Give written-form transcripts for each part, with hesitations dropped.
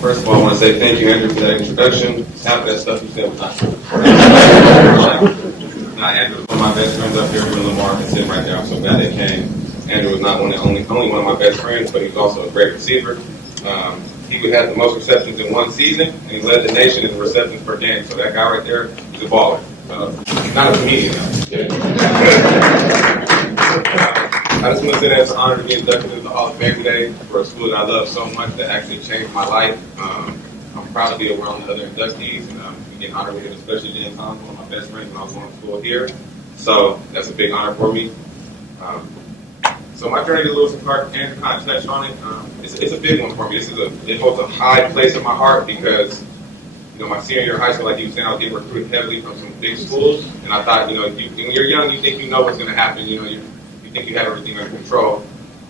First of all, I want to say thank you, Andrew, for that introduction. Half of that stuff you said was not true. Andrew was one of my best friends up here in Lamar and sitting right there. I'm so glad they came. Andrew was not only one of my best friends, but he was also a great receiver. He would have the most receptions in one season, and he led the nation in receptions per game. So that guy right there, he's a baller. He's not a comedian, though. I just want to say that it's an honor to be inducted into the Hall of Fame today for a school that I love so much that actually changed my life. I'm proud to be around the other inductees and getting honored with it, especially Jen Thompson, one of my best friends when I was going to school here. So that's a big honor for me. So my journey to Lewis and Clark, Andrew kind of touched on it. It's a big one for me. It holds a high place in my heart because, my senior year of high school, like you were saying, I was getting recruited heavily from some big schools, and I thought, when you're young, you think you know what's going to happen. You think you have everything under control.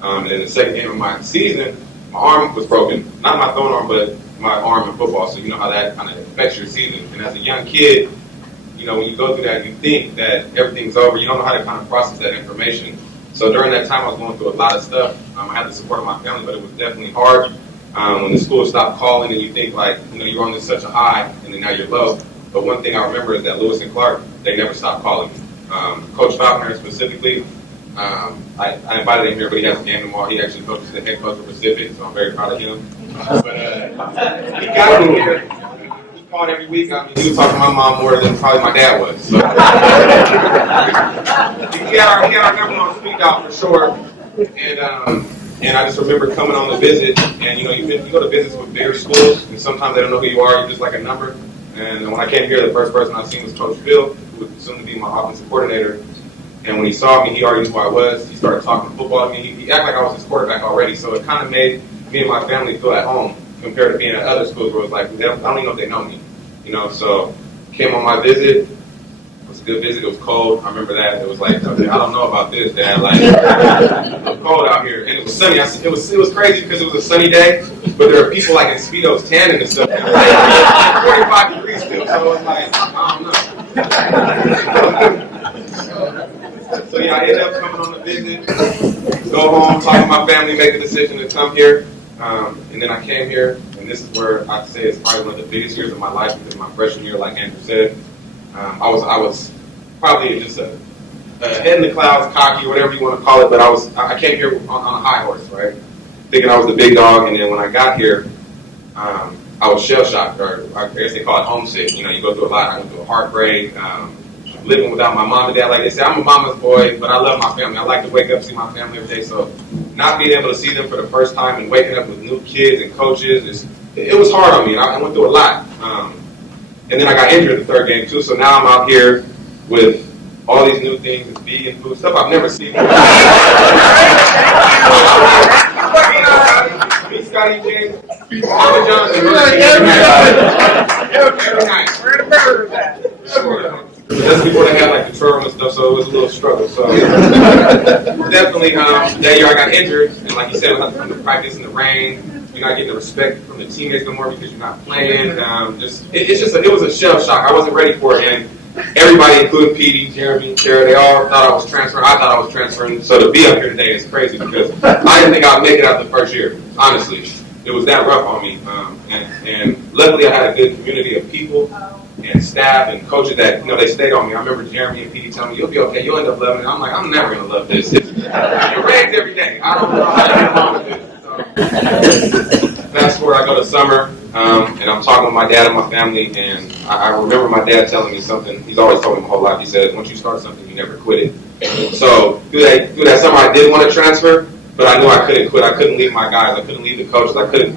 And in the second game of my season, my arm was broken. Not my throwing arm, but my arm in football. So you know how that kind of affects your season. And as a young kid, when you go through that, you think that everything's over. You don't know how to kind of process that information. So during that time, I was going through a lot of stuff. I had the support of my family, but it was definitely hard. When the school stopped calling and you think you're on such a high and then now you're low. But one thing I remember is that Lewis and Clark, they never stopped calling me. Coach Falconer specifically, I invited him here, but he hasn't game tomorrow. He actually coaches the head coach of Pacific, so I'm very proud of him. But he got me here. He called every week. He was talking to my mom more than probably my dad was. So. he had our number on speed dial for sure. And I just remember coming on the visit, and you go to visits with bigger schools, and sometimes they don't know who you are. You're just like a number. And when I came here, the first person I seen was Coach Phil, who was soon to be my offensive coordinator. And when he saw me, he already knew who I was. He started talking football to me. He acted like I was his quarterback already. So it kind of made me and my family feel at home compared to being at other schools where it was like, I don't even know if they know me. So came on my visit. It was a good visit. It was cold. I remember that. It was like, okay, I don't know about this, Dad. It was cold out here. And it was sunny. It was crazy because it was a sunny day. But there were people like in Speedos tanning and stuff. It was like 45 degrees still. So it was like, I don't know. So yeah, I ended up coming on the visit, go home, talk to my family, make a decision to come here. And then I came here, and this is where I'd say it's probably one of the biggest years of my life because my freshman year, like Andrew said, I was probably just a head in the clouds, cocky, whatever you want to call it, but I came here on a high horse, right? Thinking I was the big dog, and then when I got here, I was shell-shocked, or I guess they call it homesick. You go through a lot. I went through a heartbreak, living without my mom and dad. Like they say, I'm a mama's boy, but I love my family. I like to wake up and see my family every day. So not being able to see them for the first time and waking up with new kids and coaches, it was hard on me. I went through a lot. And then I got injured in the third game too. So now I'm out here with all these new things, vegan food, stuff I've never seen. Me, Scotty James, Mama Johnson. Every night. Just before they had like the twirl and stuff, so it was a little struggle. So definitely that year I got injured, and like you said, from the practice in the rain, you're not getting the respect from the teammates no more because you're not playing. It was a shell shock. I wasn't ready for it, and everybody, including PD, Jeremy, Tara, they all thought I was transferring. I thought I was transferring. So to be up here today is crazy because I didn't think I'd make it out the first year. Honestly, it was that rough on me, and luckily I had a good community of people and staff and coaches that, they stayed on me. I remember Jeremy and PD telling me, you'll be okay, you'll end up loving it. I'm like, I'm never going to love this. It rains every day. I don't know how to get along with this. So, fast forward, I go to summer, and I'm talking with my dad and my family, and I remember my dad telling me something. He's always told me my whole life. He said, once you start something, you never quit it. So through that summer, I did want to transfer, but I knew I couldn't quit. I couldn't leave my guys. I couldn't leave the coaches. I couldn't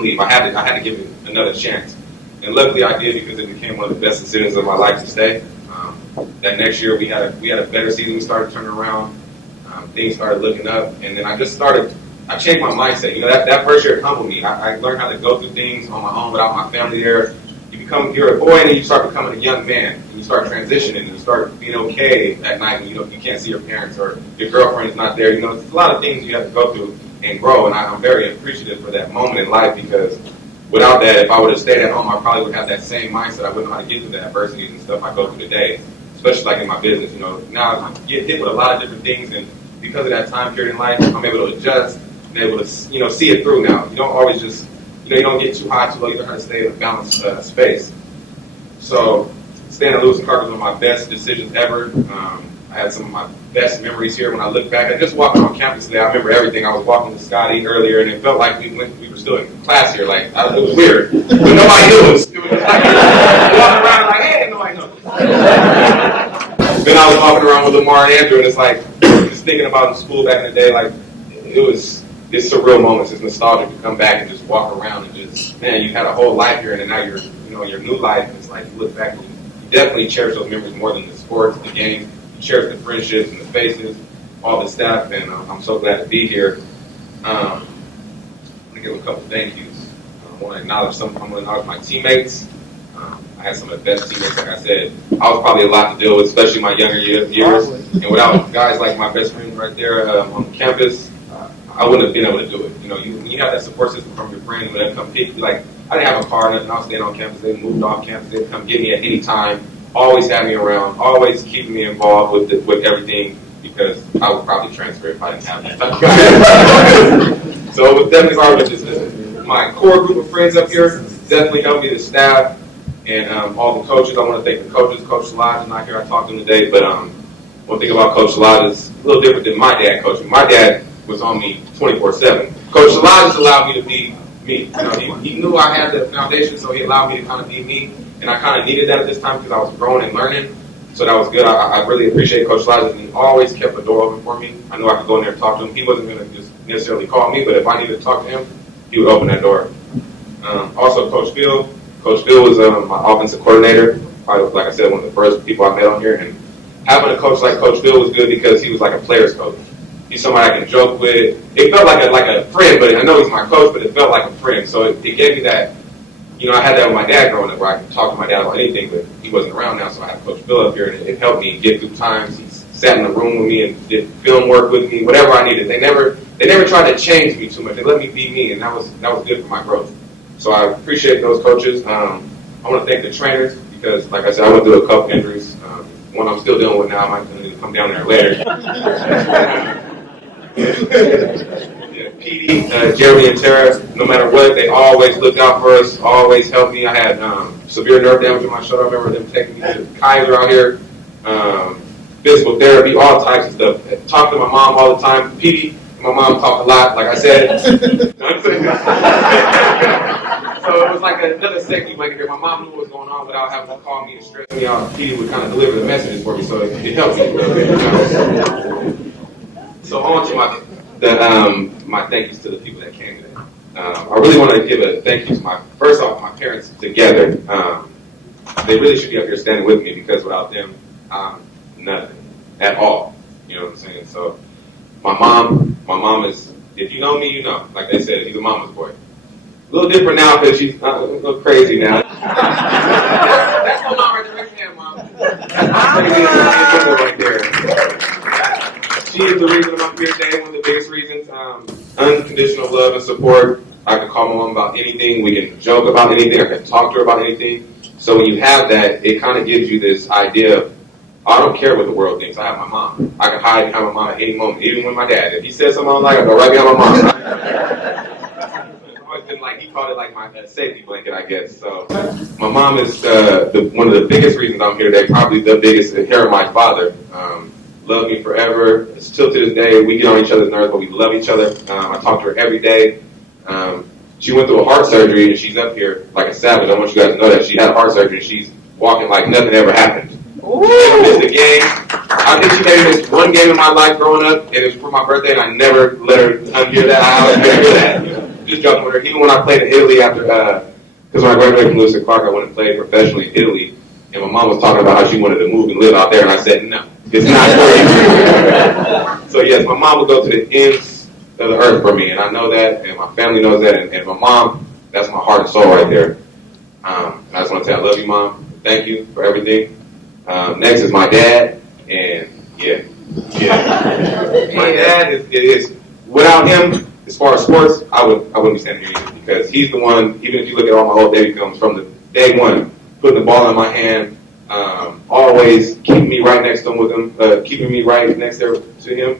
leave. I had to give it another chance. And luckily I did because it became one of the best decisions of my life to stay. That next year we had a better season. We started turning around. Things started looking up. And then I changed my mindset. That first year it humbled me. I learned how to go through things on my own without my family there. You're a boy and then you start becoming a young man. And you start transitioning and you start being okay at night when you can't see your parents or your girlfriend is not there. There's a lot of things you have to go through and grow. And I'm very appreciative for that moment in life because without that, if I would have stayed at home, I probably would have that same mindset. I wouldn't know how to get through the adversities and stuff I go through today, especially like in my business. Now I get hit with a lot of different things, and because of that time period in life, I'm able to adjust and able to, see it through now. You don't always just, you don't get too high, too low. You learn how to stay in a balanced space. So staying at Lewis and Clark was one of my best decisions ever. I had some of my best memories here when I look back. I just walking on campus today. I remember everything. I was walking with Scotty earlier, and it felt like we were still in class here. Like, it was weird. But nobody knew us. It was just like, walking around like, hey, nobody knows. Then I was walking around with Lamar and Andrew, and it's like, just thinking about in school back in the day, like, it's surreal moments. It's nostalgic to come back and just walk around and just, man, you had a whole life here, and then now you're, your new life, and it's like, you look back and you definitely cherish those memories more than the sports, the games. You cherish the friendships and the faces, all the staff, and I'm so glad to be here. I'm going to give a couple thank yous. I want to acknowledge my teammates. I had some of the best teammates, like I said. I was probably a lot to deal with, especially my younger years. And without guys like my best friend right there on campus, I wouldn't have been able to do it. When you have that support system from your friends, when they come pick you, like, I didn't have a car, nothing. I was staying on campus. They moved off campus. They'd come get me at any time. Always had me around. Always keeping me involved with everything, because I would probably transfer if I didn't have that. So it was definitely hard with this. My core group of friends up here definitely helped me, the staff, and all the coaches. I want to thank the coaches. Coach Lodge is not here. I talked to him today, but one thing about Coach Lodge is a little different than my dad coaching. My dad was on me 24/7. Coach Lodge allowed me to be me. He knew I had the foundation, so he allowed me to kind of be me. And I kind of needed that at this time because I was growing and learning. So that was good. I really appreciate Coach Lodge. He always kept the door open for me. I knew I could go in there and talk to him. He wasn't going to just necessarily call me, but if I needed to talk to him, he would open that door. Also, Coach Phil. Coach Phil was my offensive coordinator. Probably, like I said, one of the first people I met on here. And having a coach like Coach Phil was good because he was like a player's coach. He's somebody I can joke with. It felt like a friend, but I know he's my coach, but it felt like a friend. So it gave me that. I had that with my dad growing up, where I could talk to my dad about anything, but he wasn't around now, so I had Coach Phil up here, and it helped me get through times. He sat in the room with me and did film work with me, whatever I needed. They never tried to change me too much. They let me be me, and that was good for my growth. So I appreciate those coaches. I want to thank the trainers, because, like I said, I went through a couple injuries. One I'm still dealing with now. I might come down there later. Petey, Jeremy, and Tara, no matter what, they always looked out for us, always helped me. I had severe nerve damage in my shoulder. I remember them taking me to Kaiser out here, physical therapy, all types of stuff. Talked to my mom all the time. Petey, my mom talked a lot, like I said. So it was like another safety blanket here. My mom knew what was going on without having to call me and stress me out. Petey would kind of deliver the messages for me, so it helped me a little bit. So on to my thank yous to the people that came today. I really want to give a thank you to my parents together. They really should be up here standing with me, because without them, I'm nothing at all. You know what I'm saying? So my mom is, if you know me, you know. Like they said, he's a mama's boy. A little different now because she's a little crazy now. That's my mom right there. Raise your hand, mom. That's right there. She is the reason I'm here today. One of the biggest reasons. Unconditional love and support. I can call my mom about anything. We can joke about anything. I can talk to her about anything. So when you have that, it kind of gives you this idea of, I don't care what the world thinks. I have my mom. I can hide behind my mom at any moment, even with my dad. If he says something I don't like, I go right behind my mom. He called it like my safety blanket, I guess. So my mom is one of the biggest reasons I'm here today, probably the biggest. Her and my father love me forever. Still to this day, we get on each other's nerves, but we love each other. I talk to her every day. She went through a heart surgery, and she's up here like a savage. I want you guys to know that she had a heart surgery, and she's walking like nothing ever happened. Ooh. She never missed a game. I think she maybe missed one game in my life growing up, and it was for my birthday, and I never let her unhear that. I always made her do that. Just joking with her. Even when I played in Italy after, because when I graduated from Lewis and Clark, I went and played professionally in Italy, and my mom was talking about how she wanted to move and live out there, and I said, no, it's not for you. So yes, my mom would go to the ends of the earth for me, and I know that, and my family knows that, and my mom, that's my heart and soul right there. And I just want to say I love you, Mom. Thank you for everything. Next is my dad, and yeah. My dad is without him, as far as sports, I wouldn't be standing here either, because he's the one, even if you look at all my old baby films from the day one, putting the ball in my hand, always keeping me right next to him with him, keeping me right next there to him.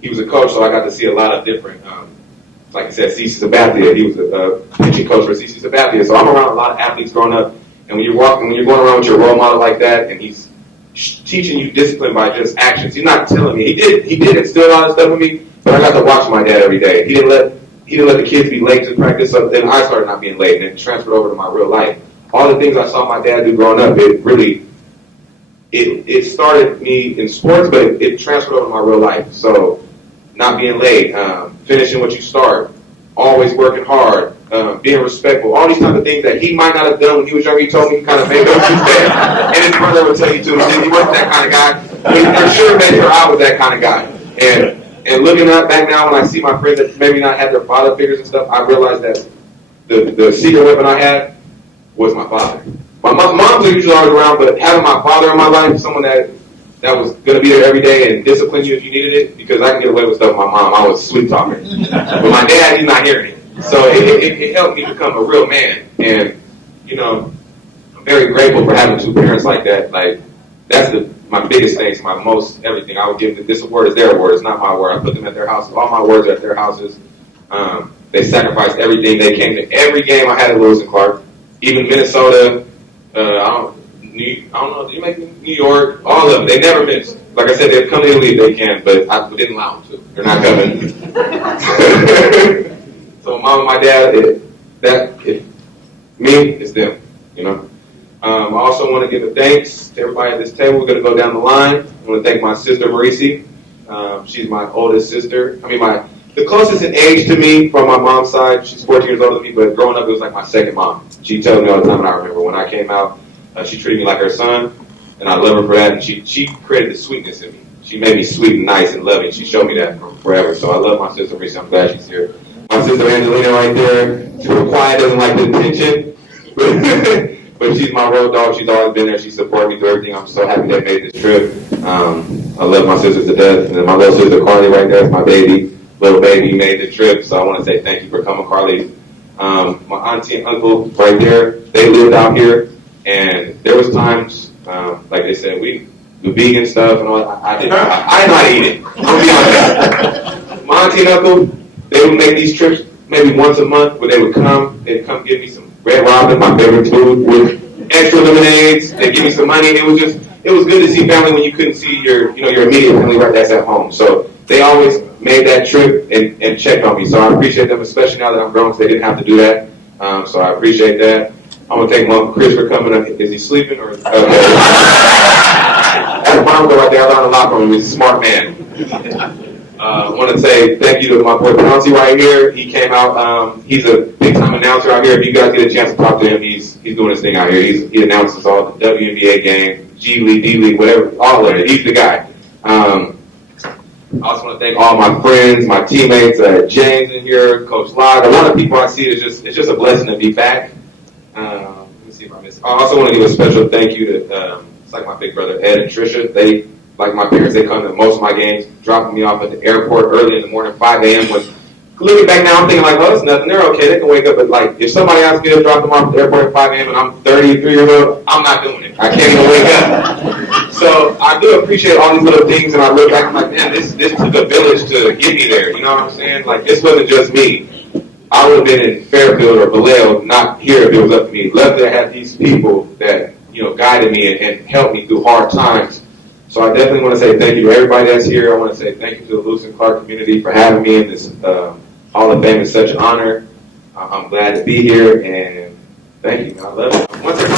He was a coach, so I got to see a lot of different like I said, CC Sabathia. He was a pitching coach for CC Sabathia. So I'm around a lot of athletes growing up, and when you're going around with your role model like that, and he's teaching you discipline by just actions. He's not telling me. He did instill a lot of stuff in me, but I got to watch my dad every day. He didn't let the kids be late to practice. So then I started not being late, and it transferred over to my real life. All the things I saw my dad do growing up, it started me in sports, but it transferred over to my real life. So not being late, finishing what you start, always working hard, being respectful, all these type of things that he might not have done when he was younger. He told me he kind of made up his dad. And his brother would tell you too, he wasn't that kind of guy. He for sure made sure I was that kind of guy. And looking back now when I see my friends that maybe not had their father figures and stuff, I realized that the secret weapon I had was my father. My moms are usually always around, but having my father in my life, someone that was going to be there every day and discipline you if you needed it, because I can get away with stuff with my mom. I was sweet talking. But my dad, he's not hearing it. So it helped me become a real man. And, I'm very grateful for having two parents like that. Like, that's my biggest thing, my most everything. I would give them, this word is their word, it's not my word. I put them at their houses. All my words are at their houses. They sacrificed everything. They came to every game I had at Lewis and Clark, even Minnesota. I don't know, do you make New York? All of them. They never missed. Like I said, they've come to leave, they can, but I didn't allow them to. They're not coming. So mom and my dad, me, it's them, I also want to give a thanks to everybody at this table. We're going to go down the line. I want to thank my sister, Marisi. She's my oldest sister. The closest in age to me from my mom's side. She's 14 years older than me, but growing up, it was like my second mom. She tells me all the time, and I remember when I came out, she treated me like her son, and I love her for that. And she created the sweetness in me. She made me sweet and nice and loving. She showed me that forever. So I love my sister, Marisi. I'm glad she's here. My sister, Angelina, right there. She's real quiet, doesn't like the attention. But she's my road dog. She's always been there. She supported me through everything. I'm so happy they made this trip. I love my sisters to death. And then my little sister, Carly, right there is my baby. Little baby made the trip. So I want to say thank you for coming, Carly. My auntie and uncle right there, they lived out here. And there was times, like they said, we do vegan stuff and all that. I didn't know how to eat it. I'll be honest. My auntie and uncle, they would make these trips maybe once a month where they'd come give me some Red Robin, my favorite food, with extra lemonades. They give me some money. It was good to see family when you couldn't see your immediate family right that's at home. So they always made that trip and checked on me. So I appreciate them, especially now that I'm grown, because they didn't have to do that. So I appreciate that. I want to thank Uncle Chris for coming up. Is he sleeping or? Okay. That's Bronco right there. I learned a lot from him. He's a smart man. I want to say thank you to my boy Palatine right here. He came out. He's a big-time announcer out here. If you guys get a chance to talk to him, he's doing his thing out here. He announces all the WNBA game, G League, D League, whatever, all of it. He's the guy. I also want to thank all my friends, my teammates, James in here, Coach Lod. A lot of people I see. It's just a blessing to be back. Let me see if I missed. I also want to give a special thank you to it's like my big brother Ed and Trisha. They, like my parents, they come to most of my games, dropping me off at the airport early in the morning, 5 a.m. When looking back now, I'm thinking like, oh, it's nothing. They're okay. They can wake up. But like, if somebody asks me to drop them off at the airport at 5 a.m. and I'm 33 years old, I'm not doing it. I can't even wake up. So I do appreciate all these little things, and I look back, I'm like, man, this took a village to get me there. You know what I'm saying? Like, this wasn't just me. I would have been in Fairfield or Vallejo, not here if it was up to me. Luckily, I had these people that guided me and helped me through hard times. So I definitely want to say thank you to everybody that's here. I want to say thank you to the Lewis and Clark community for having me in this Hall of Fame. It's such an honor. I'm glad to be here, and thank you. I love you. Once again,